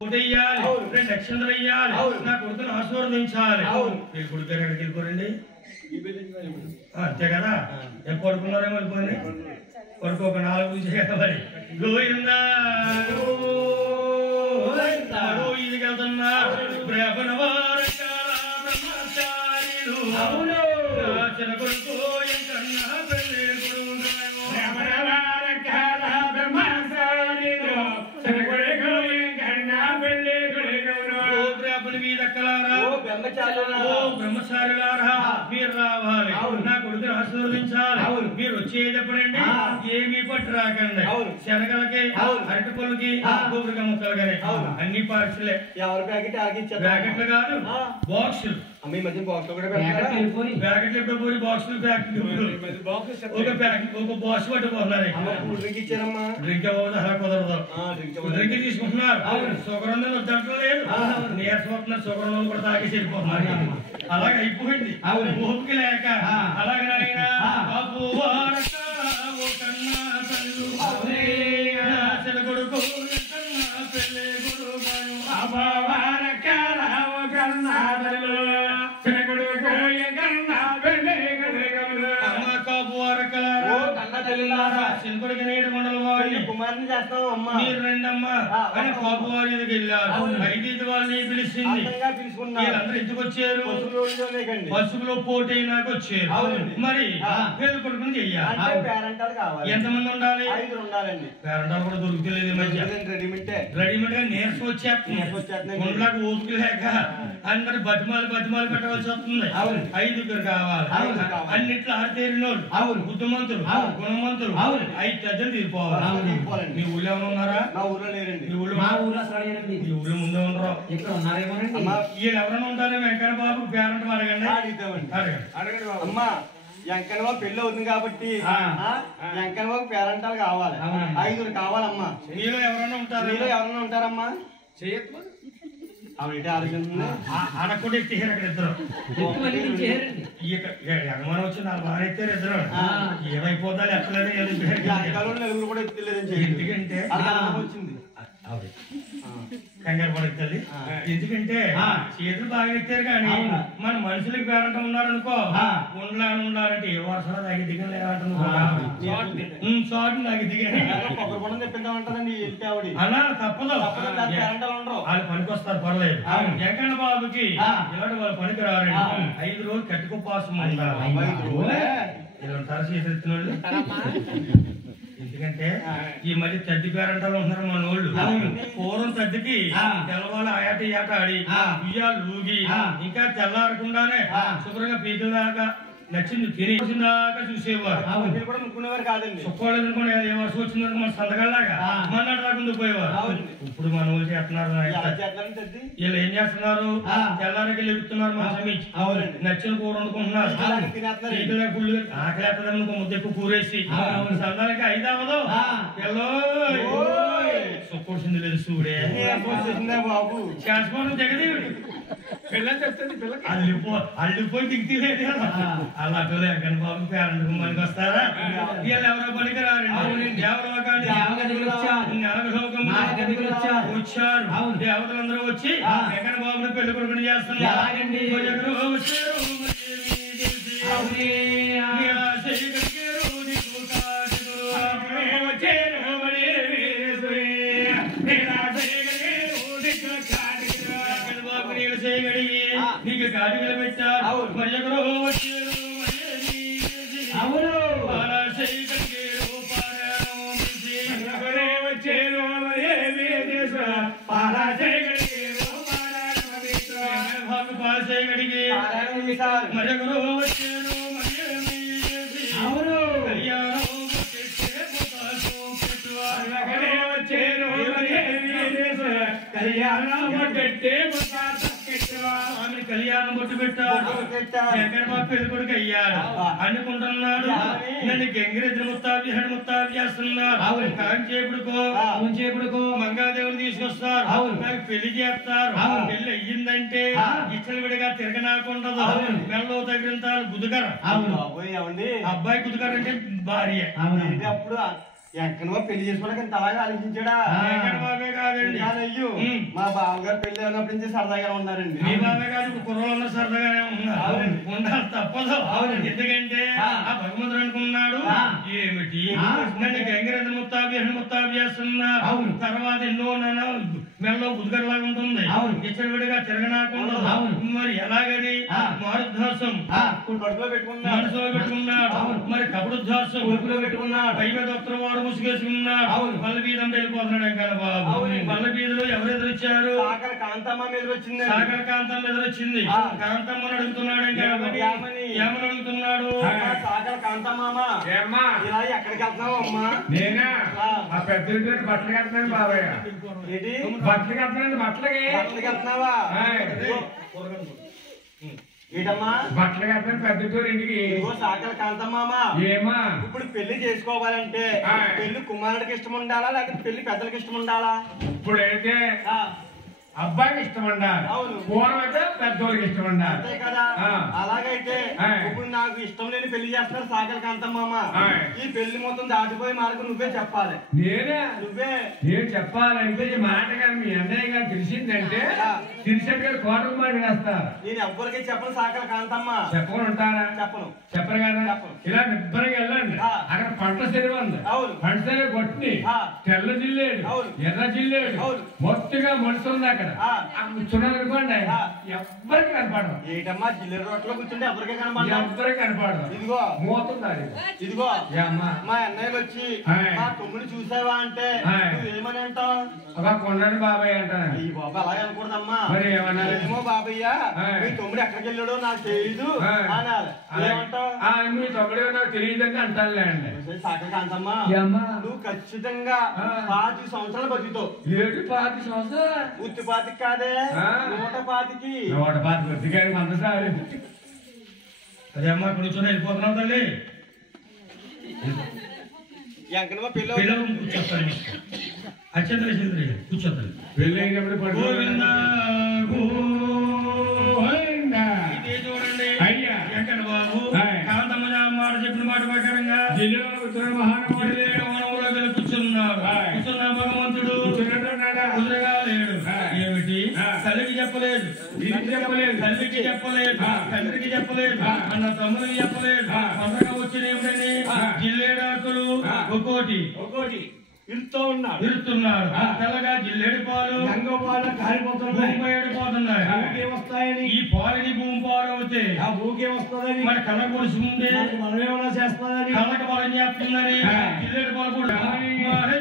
నక్షత్రయ్యాలి నా కొడుకును ఆశీర్వదించాలి వీళ్ళు కొడుకారు ఎక్కడికి వెళ్ళిపోరండి అంతే కదా ఎప్పుడు పడుకున్నారేమో వెళ్ళిపోయింది కొడుకు ఒక 4 చేయాలి మరి గోయిందా ఇదికి వెళ్తున్నా చిన్న కొడుకు ఇంకన్నా పెళ్ళి బ్రహ్మచారులారా మీరు రావాలి నా కొడుకుని ఆశీర్వదించాలి మీరు వచ్చేటప్పుడండి ఏమీ పట్టు రాకండి శనగలకి అరటి పళ్ళకి కొబ్బరికాయ ముక్కలు కానీ అన్ని పార్సలే ఎవరి ప్యాకెట్లు కాదు బాక్సులు మీ మధ్య బాక్స్ కూడా ప్యాకెట్లు ఎప్పుడు పోయి బాక్సులు ఒక బాక్స్ పట్టుకుపోతున్నారు డ్రింక్ ఇచ్చారమ్మా డ్రింక్ అవ్వదు అలా కుదరదు డ్రింక్ తీసుకుంటున్నారు షుగర్ ఉందని వద్దంటూ లేదు నీరసం వస్తున్నారు షుగర్ ఉందని కూడా తాగేసి వెళ్ళిపోతున్నారు అలాగ అయిపోయింది ఓపిక లేక అలాగనైనా కొడుకు పెళ్ళి చిన్నకొడుకు నేడు మండలం వాడిని కుమారుని చేస్తాం అమ్మా మీరు రండమ్మా అని కాపు వారి దగ్గరికి వెళ్ళారు 5 వాళ్ళని పిలిచింది వీళ్ళందరూ ఎందుకు వచ్చారు పసుపులో పోటీ నాకు వచ్చారు మరి పెళ్లి కొడుకుని చెయ్యాలి ఎంతమంది ఉండాలి పేరంటాలు కూడా దొరుకుతలేదు మధ్య రెడీమేడ్ గా నీరసం వచ్చేస్తుంది గుండ్లకు ఓపిక లేక అందరు బతిమాలు పెట్టవలసి వస్తుంది 5 కావాలి అన్నిట్లో ఆరితేరినోళ్ళు బుద్ధిమంతులు గుణవంతులు 5 పెద్దలు తీరిపోవాలి మీ ఊళ్ళో ఉన్నారా మా ఊర్లో లేరండి మీ ఊళ్ళో మీ ఊళ్ళో ముందే ఉండరు ఇక్కడ ఉన్నారేమోనండి వీళ్ళు ఎవరైనా ఉంటారో వెంకన్న బాబు పేరెంట్ అడగండి అడగండి అమ్మా వెంకన్న పెళ్లి అవుతుంది కాబట్టి వెంకన్న బాబు పేరెంటాలు కావాలి 5 కావాలమ్మా మీలో ఎవరైనా ఉంటారమ్మా చేయొద్దు ఆవిడ ఆలోచన అనకుండా ఎత్తిహారు అక్కడ ఇద్దరు అనుమానం వచ్చి 4 బాగా ఎత్తారు ఇద్దరు ఏమైపోతా ఎత్తలేదు కూడా ఎత్తలేదని ఎందుకంటే వచ్చింది కంగారు పడతాది ఎందుకంటే చేతులు బాగా ఎత్తారు కానీ మన మనుషులకి పేరంటం ఉన్నారనుకో ఉండాలంటే ఏ వర్షాలు తాగి దిగం లేదంటున్నాడు షార్ట్ నాకు దిగాను అలా తప్పదు వాళ్ళు పనికొస్తారు పర్లేదు వెంకన్న బాబుకి ఇలాంటి వాళ్ళు పనికి రారండి 5 రోజులు కట్టుకోపాసం ఉండాలి ఇలా ఉంటారు చేతులు వాళ్ళు ఎందుకంటే ఈ మధ్య తద్ది పేరంటాలు ఉంటున్నారు మన వాళ్ళు పూర్వం తద్దికి తెల్లవాళ్ళు ఆయాట ఈయాట ఆడి ఉయ్యాలు ఊగి ఇంకా తెల్లారకుండానే శుభ్రంగా పీకల దాకా నచ్చింది తినేసిందాకా చూసేవారు కూడా ముక్కునేవారు కాదండి చుక్కోలేదు అనుకోండి ఏ వర్షం వచ్చిందనుకో మన సంతకాలాగా మన్నాడు దాకా పోయేవారు ఇప్పుడు మన వాళ్ళు చేస్తున్నారు వీళ్ళు ఏం చేస్తున్నారు తెల్లారకి లెగుతున్నారు మన నచ్చిన కూర వండుకుంటున్నారు గుళ్ళు ఆకలేస్తుందని ముద్ద ఎక్కువ కూరేసి సందానికి 5 అవ్వదు పిల్లో చుక్కోసింది లేదు చూడే బాబు చేసుకోవడం జగదేవుడు పిల్లలు చెప్తుంది పిల్లకి అల్లిపోయి దిగుతలేదు అలా వెంకన్న బాబు పేరెంట్ మనకి వస్తారా వీళ్ళు ఎవరో పనికి రారండి వచ్చారు దేవతలందరూ వచ్చి వెంకన్న బాబుని పెళ్లి కొడుకుని చేస్తున్నారు నీకు కాటికలు పెట్టారు మరి ఎక్కడో వచ్చారు పాలసేగడికి మరెక్కడో వచ్చారు కళ్యాణం బొట్టు పెట్టాడు వెంకన్న బాబు పెళ్లి కొడుకు అయ్యాడు అనుకుంటున్నాడు నన్ను గంగిరెద్దు ముత్తాబి హడి ముత్తాబి చేస్తున్నారు కాంచేపుడుకో మంగాదేవుని తీసుకొస్తారు నాకు పెళ్లి చేస్తారు పెళ్లి అయ్యిందంటే ఇచ్చలు విడిగా తిరగనాకుండదు మెల్లో తగిలింతారు గుదుకర అబ్బాయి గుదుకర అంటే భార్య అప్పుడు ఎక్కడ పెళ్లి చేసుకోవడానికి ఇంత అలాగే ఆలోచించాడా? బాబే కాదండి, అయ్యో మా బావగారు పెళ్లి అయినప్పటి నుంచి సరదాగా ఉన్నారండి. మీ బాబే కాదు, కుర్రోళ్ళందరూ సరదాగానే ఉన్నారు. ఉండాలి తప్పదు. ఎందుకంటే ఆ భగవంతుడు అనుకున్నాడు ఏమిటి నన్ను గంగిరెద్దు ముత్తాబి చేస్తున్నా, తర్వాత ఎన్నో మెల్లో గుదిగరలాగా ఉంటుంది, ఇచ్చడివిడిగా తిరగనాకుండా. మరి ఎలాగని మారుద్వాసం మనసులో పెట్టుకున్నాడు, మరి కపుడుద్వాసం ఉడుపులో పెట్టుకున్నాడు, పై మీద ఉత్తరం వాడు ముసుగేసుకున్నాడు. పల్లె బీదం వెళ్ళిపోతున్నాడు. ఇంకా బాబు పల్లె బీదలో ఎవరు ఎదురొచ్చారు? సాకల కాంతమ్మ మీద వచ్చింది. సాకల కాంతమ్మ ఎదురొచ్చింది. కాంతమ్మని అడుగుతున్నాడు. ఇంకా ఏమని అడుగుతున్నాడు? సాకల కాంతమ్మ ఇలా ఎక్కడికి వెళ్తున్నావు అమ్మా? నేనా ఆ పెద్ద బట్టలు కడతాను బాబాయ్. ఏంటి బట్టలు కడతానండి? బట్టలకి వెళ్తున్నావా? ఏంటమ్మా బట్టలు కడతాను పెద్ద ఇంటికి. సాకల కాంతమ్మ ఏమా ఇప్పుడు పెళ్లి చేసుకోవాలంటే పెళ్లి కుమారుడికి ఇష్టం ఉండాలా లేకపోతే పెళ్లి పెద్దలకి ఇష్టం ఉండాలా? ఇప్పుడు అయితే అబ్బాయికి ఇష్టం ఉండాలి, పూర్వం అయితే పెద్దోళ్ళకి ఇష్టం ఉండాలి. అంతే కదా. అలాగైతే ఇప్పుడు నాకు ఇష్టం లేని పెళ్లి చేస్తారు సాకల కాంతమ్మ. ఈ పెళ్లి మొత్తం దాటిపోయి మార్గం నువ్వే చెప్పాలి. నేను చెప్పాలంటే ఈ మాట కానీ మీ అన్నయ్య గారు తెలిసిందంటే తిరిసెట్ గారు కోటకు మాట వేస్తారు. నేను ఎవ్వరికి చెప్పను సాకల కాంతమ్మ. చెప్పకుండా ఉంటారా? చెప్పరు కదా. ఇలా నిబ్బరంగా వెళ్ళండి. అక్కడ పంట చెరువు ఉంది, పంట చెరువు కొట్టి తెల్ల జిల్లేడు ఎర్ర జిల్లేడు మొత్తగా మనుషులు ఉంది. అక్కడ కూర్చున్నారనుకోండి ఎవ్వరికి కనపడదు. ఏంటమ్మా జిల్లేరు రోడ్లో కూర్చుంటే ఎవరికి కనపడదు? ఎవ్వరికి కనపడదు. ఇదిగో మోతుంది. ఇదిగో మా అన్నయ్యలు వచ్చి మా తమ్ముడు చూసావా అంటే నువ్వేమని అంటావు? కొండని బాబాయ్ అంటాను. ఈ బాబు అలాగే అనకూడదమ్మా. మరి ఏమన్నా ఏమో బాబయ్య మీ తమ్ముడు ఎక్కడికి వెళ్ళాడో నాకు తెలియదు అనాలి. ఏమంటావు? మీ తమ్ముడు నాకు తెలియదంటే అంటానులే అండి. సాకల కాంతమ్మ నువ్వు ఖచ్చితంగా 25 సంవత్సరాలు బతుకుతావు. 25 సంవత్సరాలు? ఉత్తి పాతికి కాదే 125. 125 బతికాడు మందసారి. అదే అమ్మా కూర్చొని వెళ్ళిపోతున్నావు తల్లి. ఎంకనమ్మా పెళ్ళి కూర్చోస్తాను. అచ్చంద్ర చంద్ర కూర్చోతాను. పెళ్ళి అయినప్పుడు ఇదే చూడండి అయ్యా వెంకట బాబు కాంతమ్మ మాట చెప్పిన మాట ప్రకారంగా మహానవులో కూర్చున్నాడు. కూర్చున్న భగవంతుడు కుదురగా లేడు. ఏమిటి తల్లికి చెప్పలేదు, తల్లికి చెప్పలేదు, తండ్రికి చెప్పలేదు, అన్న తమ్ముడికి చెప్పలేదు. పండగ వచ్చిన ఏమిటని జిల్లేడాకులు ఒక్కోటి ఇరుతున్నాడు. తెల్లగా జిల్లేడు పాలు కారిపోతున్నాయి. ఈ పాలని భూమి పాలు అవుతాయి. మరి కళ్ళ పొడుసు ముందే కళ్ళకి బలం చేస్తుందని జిల్లేడు పాలు కూడా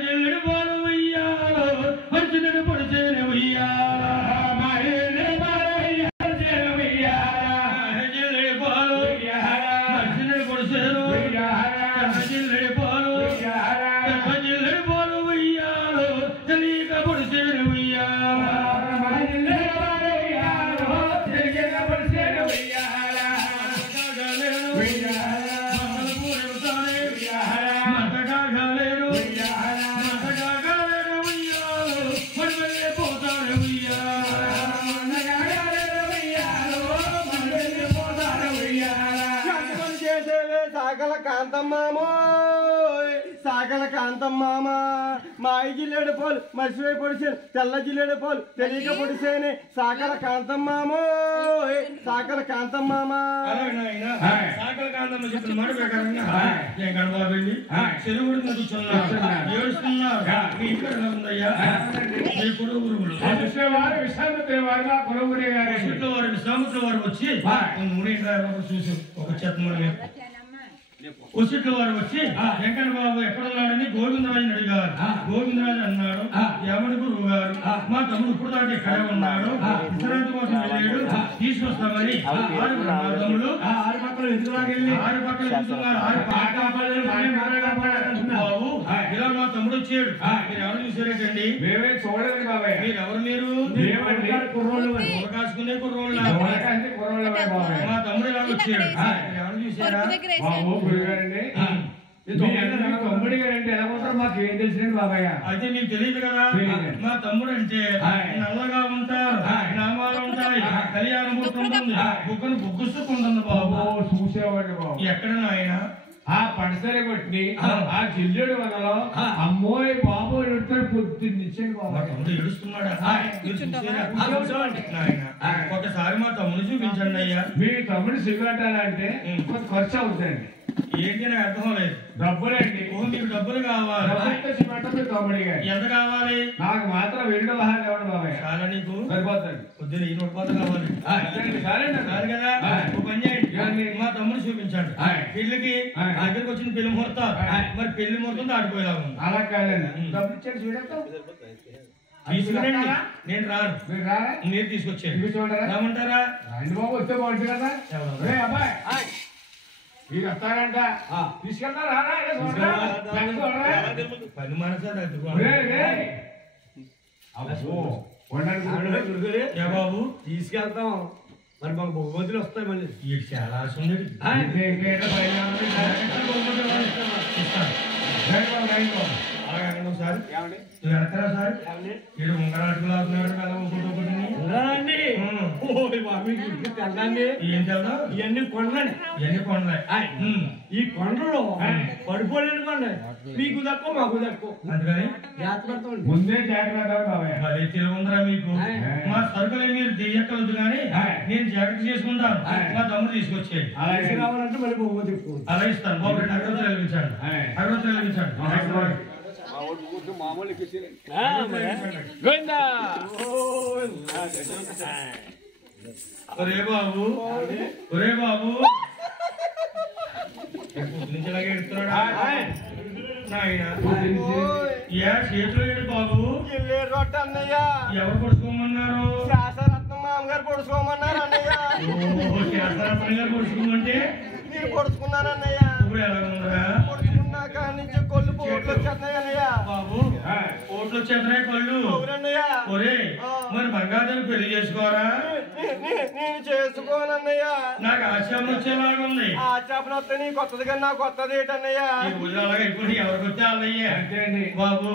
జిల్లేడు పాలు వెయ్యాలో మర్చినడు పొడిచేనే వెయ్యాలా జిల్లేడు పాలు మర్చినడు పొడిచేరు జిల్లేడు పాలు జిల్లేడు పాలు వెయ్యాలో తెలియక పొడిచేరు వెయ్యాలా సాకల కాంతమ్మ మా ఐ జిల్లేడు పోలు మర్చిపోయి పొడిచాను. తెల్ల జిల్లేడు పోలు తెలియక పొడిసేనే సాకల కాంతమ్మ సాకల కాంతమ్మ సాకల కాంతమ్మ చెప్పిన మాట ప్రకారంగా గడబాబు వెళ్ళి చెరువు కూర్చున్నారు, ఏడుస్తున్నారు. మీ ఇంట్లో ఉందయ్యా మీ కురుగురువులు విశ్రామతుల వారు వచ్చి చూసి ఒక చెత్త కొసిట్ల వారు వచ్చి వెంకట బాబు ఎక్కడున్నాడని గోవిందరాజుని అడిగారు. గోవిందరాజు అన్నాడు, ఎవరి గురువు గారు మా తమ్ముడు ఇప్పుడు దాకా ఇక్కడే ఉన్నాడు, విశ్రాంతి కోసం వెళ్ళాడు, తీసుకొస్తామని తమ్ముడు 6 పక్కలు వెళ్తున్నారు. 6 పక్కలు వెళ్తున్నారు. బాబు ఇలా మా తమ్ముడు వచ్చాడు, మీరు ఎవరు చూసారేటండి? మేమే చూడలేదు బాబాయ్. మీరు ఎవరు? మీరు కాసుకునే కుర్రోళ్ళు. మా తమ్ముడు ఎలా వచ్చాడు, మీరు ఎవరు చూసారా? తమ్ముడి గారంటే ఎలా ఉంటారు మాకు ఏం తెలిసినది బాబాయ్. అయితే మీకు తెలియదు కదా, మా తమ్ముడు అంటే నల్లగా ఉంటారు, నామాలు ఉంటాయి, కళ్యాణ మూర్తి ఉంటుంది, బుగ్గను బుగ్గుస్తుంది బాబు. చూసేవాడు బాబు. ఎక్కడ నాయన ఆ పడసరి కొట్టి ఆ జిల్లుడు వలలో అమ్మోయ్ బాబోయ్ పొద్దున్నిచ్చాడు బాబా తమ్ముడు ఏడుస్తున్నాడా ఒకసారి మా తమ్ముడు చూపించండి అయ్యా. మీ తమ్ముడు సిగరెట్టాలంటే కొంత ఖర్చు అవుతుందండి. ఏంటి నాకు అర్థం లేదు. డబ్బులండి. మీకు డబ్బులు కావాలి. ఎంత కావాలి? నాకు మాత్రం వెండి వాహనం ఇవ్వండి బాబాయ్. చాలా నీకు సరిపోతుంది. పొద్దున ఈ రూపాయలు కావాలి కాదు కదా. ఒక పని చేయండి, మా తమ్ముడు చూపించండి. పెళ్లికి దగ్గరకు వచ్చిన పెళ్లి ముహూర్తం, మరి పెళ్లి ముహూర్తం దాటిపోయేలా ఉంది. అలా కాదండి. డబ్బులు ఇచ్చాడు చూడండి. తీసుకురండి. నేను రాను, మీరు రారా? మీరు తీసుకొచ్చేయండి. రామంటారా? రండి బాబు, వస్తే బాగుంటుంది కదా. అబ్బాయి మీరు వస్తారంట, తీసుకెళ్తారా? పని మనసా బాబు తీసుకెళ్తాం. మరి మాకు బహుమతులు వస్తాయి. మళ్ళీ చాలా ఆశ ఉంది. సార్ నువ్వు వెళ్తారా సార్? మీరు ఉంగరాటుకులు అవుతున్నాడు కదా ఒకటి తెల్లండి. ఏం తెల్దా? ఇవన్నీ కొండలండి. ఇవన్నీ కొండలే. ఈ కొండలో పడిపోలేని కొండ. మీకు తక్కువ మాకు తక్కువ. అందుకని జాగ్రత్త ముందే జాగ్రత్త. అదే తెలుగుందరా మీకు. మా సరుకులు మీరు దియ్యక్కలదు కానీ నేను జాగ్రత్త చేసుకుంటాను. మా తమ్ముడు తీసుకొచ్చేది. కావాలంటే మళ్ళీ బహుమతి ఎక్కువ. అలా ఇస్తాను బాబు. అరవై వెలిగించండి, అరవై వెలిగించండి. ఒరే బాబు, ఒరే బాబు నుంచి ఇలాగే ఎడుతున్నాడా నాయన? ఏ చేతిలో ఏడు బాబు? రొట్టె అన్నయ్య. ఎవరు పొడుచుకోమన్నారు? శాసరత్నం మామగారు పొడుచుకోమన్నారు అన్నయ్య. శాసరత్నం గారు పొడుచుకోమంటే మీరు పొడుచుకున్నారు అన్నయ్య. ఇప్పుడు ఎలా ఉందరా? పొడుచుకున్నాక నుంచి కొళ్ళు పోట్లు వచ్చేస్తున్నాయి అన్నయ్య. బాబు పోట్లు వచ్చేస్తున్నాయి కళ్ళు. ఒరే మరి బంగారు పెళ్లి చేసుకోరా? నేను చేసుకోనన్నయ్య. నాకు ఆశాపం వచ్చేలాగా ఉంది. ఆశాపం వస్తే నీ కొత్తది కన్నా కొత్తది ఏంటన్నయ్య? ఇప్పుడు ఎవరికి వచ్చే వాళ్ళయ్యే బాబు.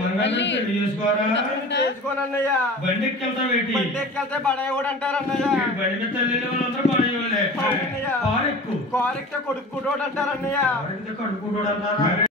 బంగారు పెళ్లి చేసుకోరా? చేసుకోనన్నయ్య. బండి ఎక్కెళ్తావు ఏంటి? బండి ఎక్కెళ్తే బడాయి కూడా అంటారన్నయ్య. బండి మీద తల్లి వాళ్ళందరూ బడాయి వాళ్ళే. కారు ఎక్కు. కారు ఎక్కితే కొడుకు అంటారన్నయ్య. కొడుకు అంటారా?